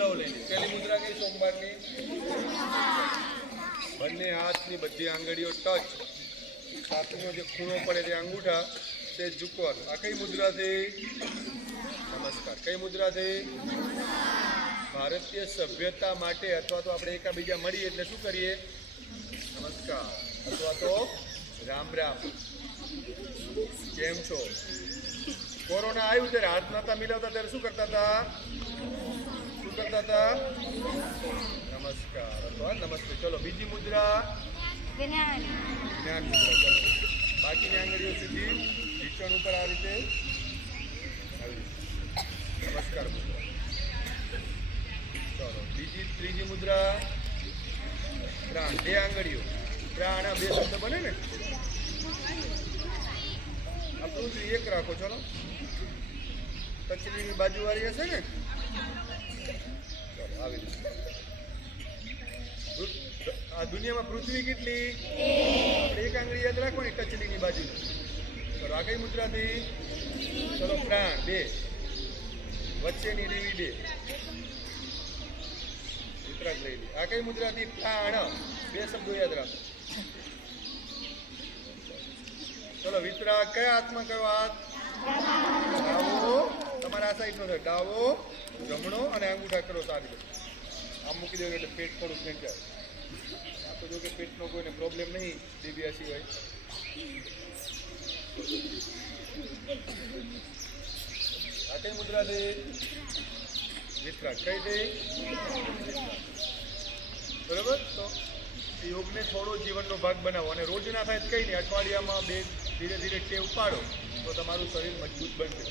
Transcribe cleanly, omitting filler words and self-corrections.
મુદ્રાઓ લઈ લે. પહેલી મુદ્રા કઈ સોમવારની? બંને હાથની બધી આંગળીઓ ટચ, સાથીનો જે ખૂણો પડે તે અંગૂઠા તે ઝૂકવાનું. આ કઈ મુદ્રા છે? નમસ્કાર. કઈ મુદ્રા છે? ભારતીય સભ્યતા માટે અથવા તો આપણે એકાબીજા મળીએ એટલે શું કરીએ? નમસ્કાર અથવા તો રામ રામ. કેમ છો? કોરોના આવ્યું ત્યારે હાથ નતા મિલાવતા ત્યારે શું કરતા હતા? નમસ્કાર અથવા નમસ્તે. ચલો બીજી મુદ્રા જ્ઞાન મુદ્રા. ચલો બાકીની આંગળીઓ સીધી ઢીચણ ઉપર આ રીતે નમસ્કાર મુદ્રા. ચલો ત્રીજી મુદ્રા પ્રાણ. બે આંગળીઓ પ્રાણ. આ બે શબ્દ બને ને? આ પૃથ્વી એક રાખો. ચલો કચરીની બાજુવાળી હશે ને? ચલો આવી રીતે. આ દુનિયામાં પૃથ્વી કેટલી? એક આંગળી યાદ રાખવાની કચલીની બાજુ. ચલો આ કઈ મુદ્રાથી? ચલો પ્રાણ બે, વચ્ચેની રીવી બે. વિતરાગ લઈ લે. આ કઈ મુદ્રાથી? પ્રાણ. બે શબ્દો યાદ રાખો. ચલો વિતરાગ. કયા હાથમાં કયો હાથ? ડાવો. તમારા આ સાઈડનો છે ડાવો, જમણો અને અંગૂઠા કરો સારી રીતે. આમ મૂકી દેવું એટલે પેટ થોડું ખેંચાય. આ તો જો કે પેટનો કોઈને પ્રોબ્લેમ નહીં દિવ્યા સિવાય. આ કઈ મુદ્રા છે? વિતરાગ. કઈ છે? બરાબર. તો યોગને થોડો જીવનનો ભાગ બનાવો અને રોજ ના થાય કઈ નહીં, અઠવાડિયામાં બે ધીરે ધીરે ટેવ પાડો તો તમારું શરીર મજબૂત બનશે.